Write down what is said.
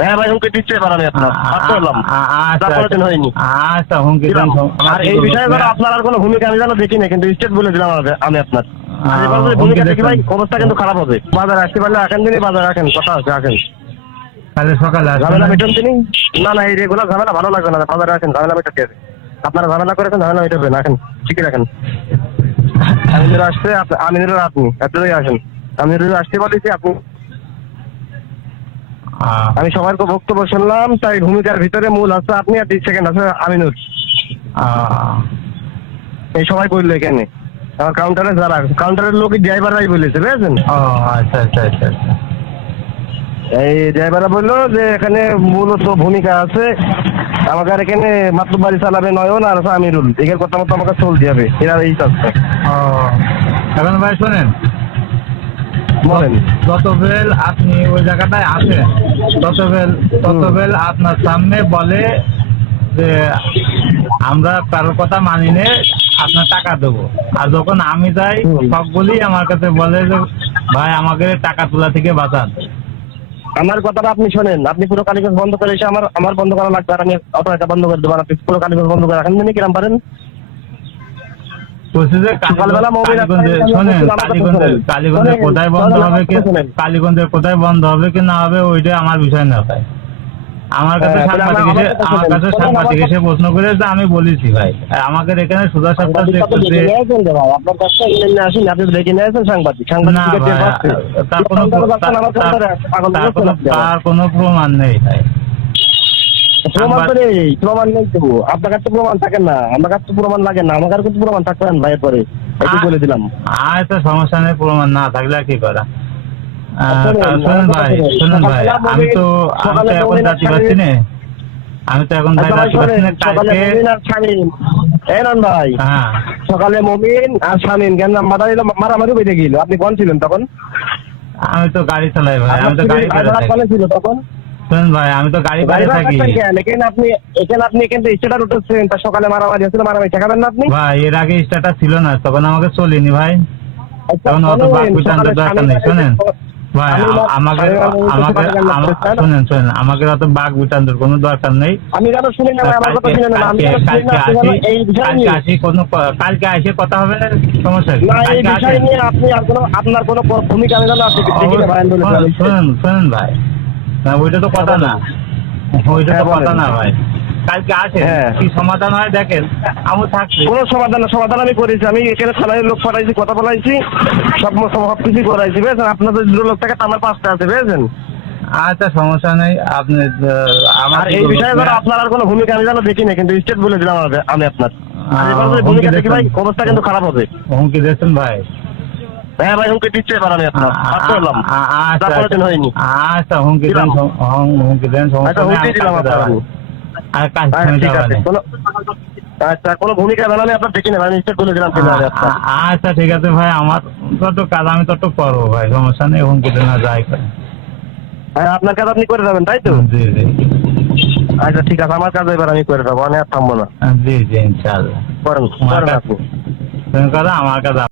হ্যাঁ ভাই, হুমকি দিচ্ছে এবার আমি আপনার করলাম, তারপরে দিন হয়নি। আচ্ছা হুমকি দেন। আর এই বিষয়ে ধরো আপনার আর কোনো ভূমিকা আমি যেন দেখি না, কিন্তু স্টেট বলে দিলাম আমি আপনার। আর এবার যদি ভূমিকা দেখি ভাই, অবস্থা কিন্তু খারাপ হবে। বাজারে আসতে পারলে রাখেন দিনই, বাজারে রাখেন, কথা আছে রাখেন। কালে সকালে ঝামেলা মেটান তিনি। না না, এই রেগুলার ঝামেলা ভালো লাগবে না, বাজারে রাখেন, ঝামেলা মেটাতে হবে। আপনারা ঝামেলা করেছেন, ঝামেলা মেটাবে রাখেন, ঠিকই রাখেন। আমিনুর আসছে, আমিনুর আপনি এতটাই আসেন। আমিনুর আসতে বলেছি আপনি। আমি সবার বক্তব্য শুনলাম, তাই ভূমিকার ভিতরে মূল আছে আপনি, আর 30 সেকেন্ড আছে আমিনুর। এই সবাই বললো এখানে, আমার কাউন্টারে যারা কাউন্টারের লোক ড্রাইভাররাই বলেছে, বুঝেছেন? আচ্ছা আচ্ছা আচ্ছা আচ্ছা। এই ড্রাইভাররা বললো যে এখানে মূলত ভূমিকা আছে আমাকে, আর এখানে মাত্র বাড়ি চালাবে নয়ন আর আমিরুল, এদের কথা মতো আমাকে চলতে হবে, এরা এই চাচ্ছে। এখন ভাই শোনেন, বলেন। যতবেল আপনি ওই জায়গাটায় আসেন, ততবেল আপনার সামনে বলে যে আমরা কারোর কথা মানি নে, আপনার টাকা দেবো। আর যখন আমি যাই সবগুলি আমার কাছে বলে যে ভাই আমাকে টাকা তোলা থেকে বাঁচান। আমার কথাটা আপনি শোনেন, আপনি পুরো কালীগঞ্জ বন্ধ করে এসে আমার বন্ধ করা লাগবে, আর আমি অটোটা বন্ধ করে দেবো। আপনি পুরো কালীগঞ্জ বন্ধ করে রাখেন দিনই, কিরাম পারেন? কালীগঞ্জের কোথায় বন্ধ হবে কি, কালীগঞ্জের কোথায় বন্ধ হবে কি না হবে ওইটা আমার বিষয় না ভাই। আমার কাছে সাংবাদিক এসে প্রশ্ন করে যে আমি বলেছি ভাই, আমাকে এখানে সুদা সপ্তাহ দেখতেছে। তার কোনো প্রমাণ নেই ভাই। প্রমাণ নেই তো আপনার কাছে প্রমাণ থাকে না, আমার কাছে প্রমাণ লাগে না, আমার কিন্তু প্রমাণ থাকতে পারেন ভাইয়ের পরে, এটি বলে দিলাম। আচ্ছা সমস্যা নেই, প্রমাণ না থাকলে আর কি করা। শুনুন ভাই, আমি তো এখন যাচ্ছি পাচ্ছি না, আমি তো এখন ভাই যাচ্ছি পাচ্ছি না। কালকে ভাই সকালে মমিন আর শামিন জ্ঞান মারামারি বেঁধে গেল, আপনি কোন ছিলেন তখন? আমি তো গাড়ি চালাই ভাই, আমি তো গাড়ি ছিল তখন। শুনুন ভাই, আমি তো গাড়ি বাইরে থাকি। আপনি কিন্তু স্টেটাস উঠেছেন, তা সকালে মারামারি হচ্ছিল, মারামারি ঠেকাবেন না আপনি? ভাই এর আগে স্টেটাস ছিল না, তখন আমাকে চলিনি ভাই, তখন অত বাক বিটানোর দরকার নেই। শোনেন ভাই, আমাকে আমাকে অত বাঘ বিটানোর কোনো দরকার নেই। কালকে আসি কথা হবে না, সমস্যা আপনার কোনো ভূমিকা শোনেন ভাই, ওইটা তো কথা না, ওইটা তো কথা না ভাই। কালকে আসে কি সমাধান হয় দেখেন, আমি থাকছি। কোনো সমাধান আমি করেছি, আমি এখানে থানায় লোক পাঠাইছি, কথা বলাইছি, সবকিছু করাইছি, বুঝেছেন? আপনাদের 2 লোক টাকা আমার 5টা আছে, বুঝেছেন? আচ্ছা সমস্যা নেই, আপনি আমার এই বিষয়ে ধরো আপনার আর কোনো ভূমিকা আমি যেন দেখি না, কিন্তু স্টেট বলে দিলাম আমি আপনার। ভূমিকা দেখি ভাই, অবস্থা কিন্তু খারাপ হবে। হুমকি দিয়েছেন ভাই? হ্যাঁ ভাই, হুমকি দিচ্ছে এবার আমি আপনার করলাম, তারপরে দিন হয়নি। আচ্ছা হুমকি দেন, সমস্যা নেই, দিলাম আপনার। ঠিক আছে, আচ্ছা কোনো ভূমিকা জানালে আপনার দেখি না ভাই, স্টেট বলে দিলাম। আচ্ছা ঠিক আছে ভাই, আমার তত কাজ আমি তত করবো ভাই, সমস্যা নেই, হুমকি দেন না যাই করে। হ্যাঁ আপনার কাজ আপনি করে যাবেন, তাই তো? জি জি। আচ্ছা ঠিক আছে, আমার কাজ এবার আমি করে যাবো, আমি আর থামবো না। জি জি ইনশাআল্লাহ করেন আপনি আমার কাজ।